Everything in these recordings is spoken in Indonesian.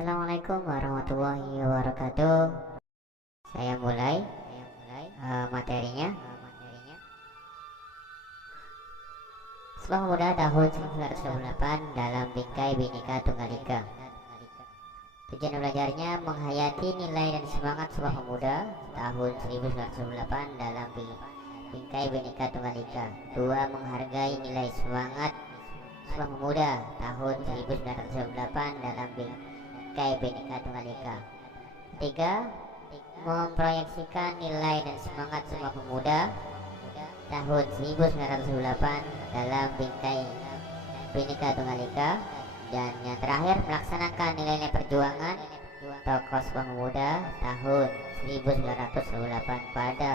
Assalamualaikum warahmatullahi wabarakatuh. Saya mulai materinya. Sumpah Pemuda tahun 1928 dalam bingkai Bhinneka Tunggal Ika. Tujuan belajarnya menghayati nilai dan semangat Sumpah Pemuda tahun 1928 dalam bingkai Bhinneka Tunggal Ika. 2. Menghargai nilai semangat Sumpah Pemuda tahun 1928 dalam bingkai Bhinneka Tunggal Ika. 3. Memproyeksikan nilai dan semangat Sumpah Pemuda tahun 1928 dalam bingkai Bhinneka Tunggal Ika. Dan yang terakhir, melaksanakan nilai-nilai perjuangan tokoh Sumpah Pemuda tahun 1928 pada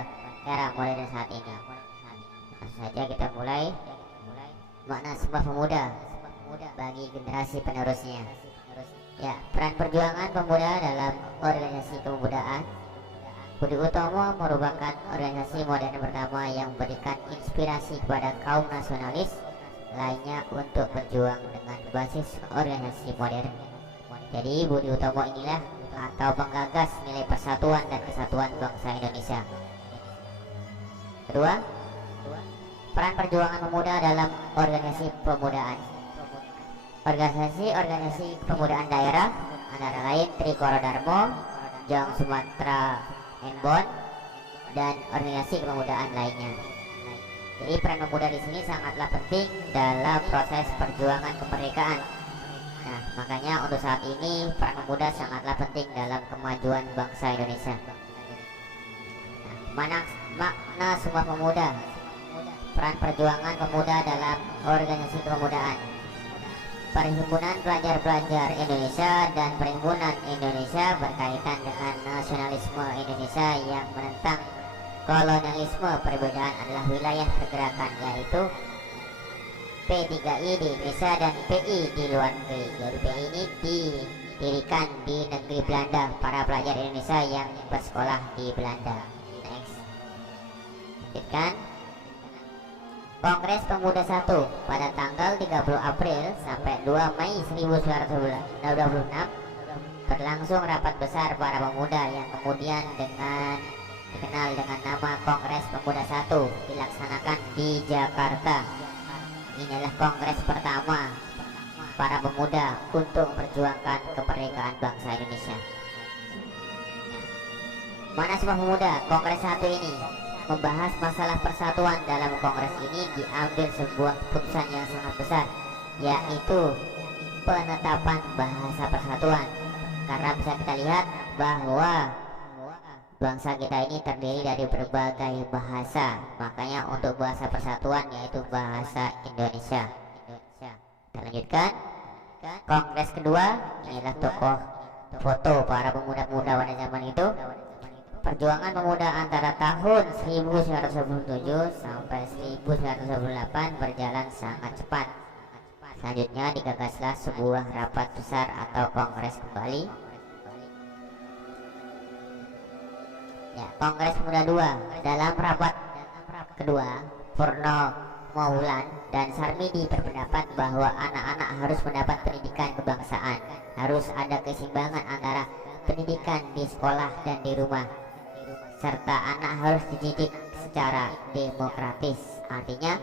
era modern saat ini. Langsung saja kita mulai. Makna Sumpah Pemuda bagi generasi penerusnya. Ya, peran perjuangan pemuda dalam organisasi kepemudaan. Budi Utomo merupakan organisasi modern pertama yang memberikan inspirasi kepada kaum nasionalis lainnya untuk berjuang dengan basis organisasi modern. Jadi Budi Utomo inilah atau penggagas nilai persatuan dan kesatuan bangsa Indonesia. Kedua, peran perjuangan pemuda dalam organisasi pemudaan. Organisasi pemudaan daerah antara lain Trikoro Darmo, Jong Sumatera Enbon, dan organisasi kepemudaan lainnya. Jadi peran pemuda di sini sangatlah penting dalam proses perjuangan kemerdekaan. Nah, makanya untuk saat ini peran pemuda sangatlah penting dalam kemajuan bangsa Indonesia. Nah, makna Sumpah Pemuda. Peran perjuangan pemuda dalam organisasi kepemudaan. Perhimpunan Pelajar-Pelajar Indonesia dan Perhimpunan Indonesia berkaitan dengan nasionalisme Indonesia yang menentang kolonialisme. Perbedaan adalah wilayah pergerakan, yaitu P3I di Indonesia dan PI di luar negeri. Jadi PI ini didirikan di negeri Belanda, para pelajar Indonesia yang bersekolah di Belanda. Next, lanjutkan. Kongres Pemuda 1 pada tanggal 30 April sampai 2 Mei 1926 berlangsung rapat besar para pemuda yang kemudian dikenal dengan nama Kongres Pemuda 1 dilaksanakan di Jakarta. Inilah kongres pertama para pemuda untuk memperjuangkan kemerdekaan bangsa Indonesia. Mana Sumpah Pemuda? Kongres 1 ini membahas masalah persatuan. Dalam kongres ini diambil sebuah keputusan yang sangat besar, yaitu penetapan bahasa persatuan. Karena bisa kita lihat bahwa bangsa kita ini terdiri dari berbagai bahasa, makanya untuk bahasa persatuan yaitu bahasa Indonesia. Kita lanjutkan. Kongres kedua, inilah tokoh foto para pemuda-pemuda pada zaman itu. Perjuangan pemuda antara tahun 1927 sampai 1928 berjalan sangat cepat. Selanjutnya digagaslah sebuah rapat besar atau kongres kembali. Ya, Kongres Pemuda 2. Dalam rapat kedua, Purno Maulan dan Sarmidi berpendapat bahwa anak-anak harus mendapat pendidikan kebangsaan. Harus ada keseimbangan antara pendidikan di sekolah dan di rumah, serta anak harus dididik secara demokratis. Artinya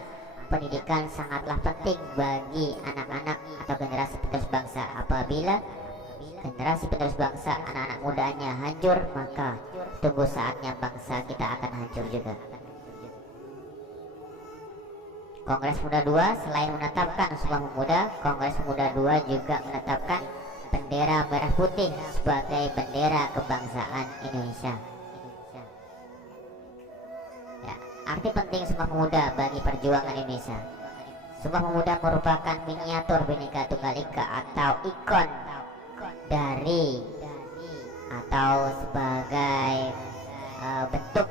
pendidikan sangatlah penting bagi anak-anak atau generasi penerus bangsa. Apabila generasi penerus bangsa anak-anak mudanya hancur, maka tunggu saatnya bangsa kita akan hancur juga. Kongres Pemuda 2 selain menetapkan Sumpah Pemuda, Kongres Pemuda 2 juga menetapkan bendera merah putih sebagai bendera kebangsaan Indonesia. Arti penting Sumpah Pemuda bagi perjuangan Indonesia. Sumpah Pemuda merupakan miniatur Bhinneka Tunggal Ika atau ikon dari atau sebagai bentuk,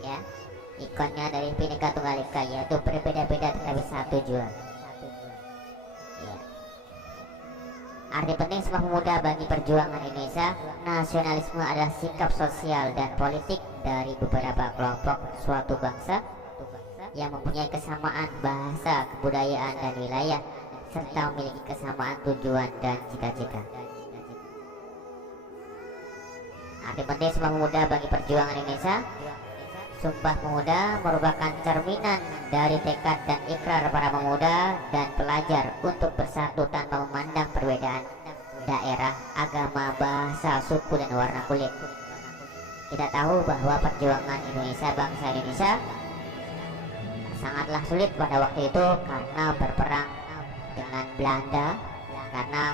ya, ikonnya dari Bhinneka Tunggal Ika, yaitu berbeda-beda tetapi satu jua. Ya. Arti penting Sumpah Pemuda bagi perjuangan Indonesia. Nasionalisme adalah sikap sosial dan politik dari beberapa kelompok suatu bangsa yang mempunyai kesamaan bahasa, kebudayaan, dan wilayah, serta memiliki kesamaan tujuan dan cita-cita. Arti penting Sumpah Pemuda bagi perjuangan Indonesia. Sumpah Pemuda merupakan cerminan dari tekad dan ikrar para pemuda dan pelajar untuk bersatu tanpa memandang perbedaan daerah, agama, bahasa, suku, dan warna kulit. Kita tahu bahwa perjuangan Indonesia, bangsa Indonesia, sangatlah sulit pada waktu itu karena berperang dengan Belanda, karena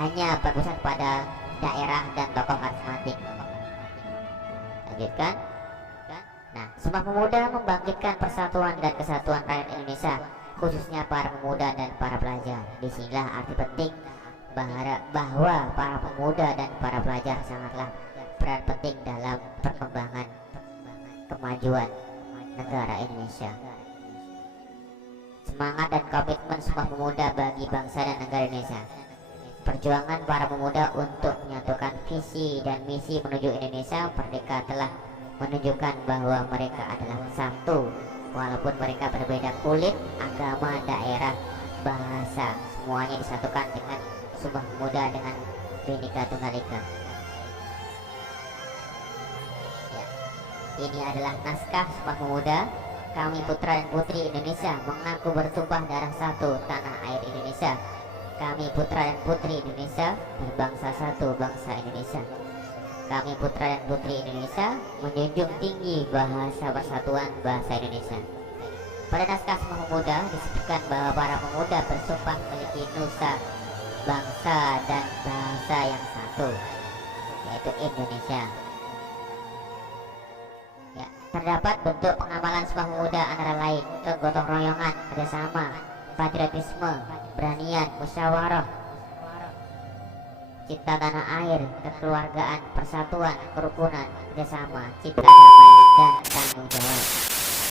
hanya berpusat pada daerah dan tokoh karismatik. Lanjutkan. Nah, Sumpah Pemuda membangkitkan persatuan dan kesatuan rakyat Indonesia, khususnya para pemuda dan para pelajar. Disinilah arti penting bahwa para pemuda dan para pelajar sangatlah peran penting dalam perkembangan kemajuan negara Indonesia. Semangat dan komitmen Sumpah Pemuda bagi bangsa dan negara Indonesia. Perjuangan para pemuda untuk menyatukan visi dan misi menuju Indonesia merdeka telah menunjukkan bahwa mereka adalah satu, walaupun mereka berbeda kulit, agama, daerah, bahasa, semuanya disatukan dengan Sumpah Pemuda dengan Bhinneka Tunggal Ika. Ya, ini adalah naskah Sumpah Pemuda. Kami putra dan putri Indonesia mengaku bertumpah darah satu tanah air Indonesia. Kami putra dan putri Indonesia berbangsa satu, bangsa Indonesia. Kami putra dan putri Indonesia menjunjung tinggi bahasa persatuan bangsa Indonesia. Pada naskah Sumpah Pemuda disebutkan bahwa para pemuda bersumpah memiliki nusa, bangsa, dan bahasa yang satu, yaitu Indonesia. Ya, terdapat bentuk pengamalan Sumpah Pemuda antara lain kegotong royongan, kerjasama, patriotisme, keberanian, musyawarah, cinta tanah air, kekeluargaan, persatuan, kerukunan, kerjasama, cinta damai, dan tanggung jawab.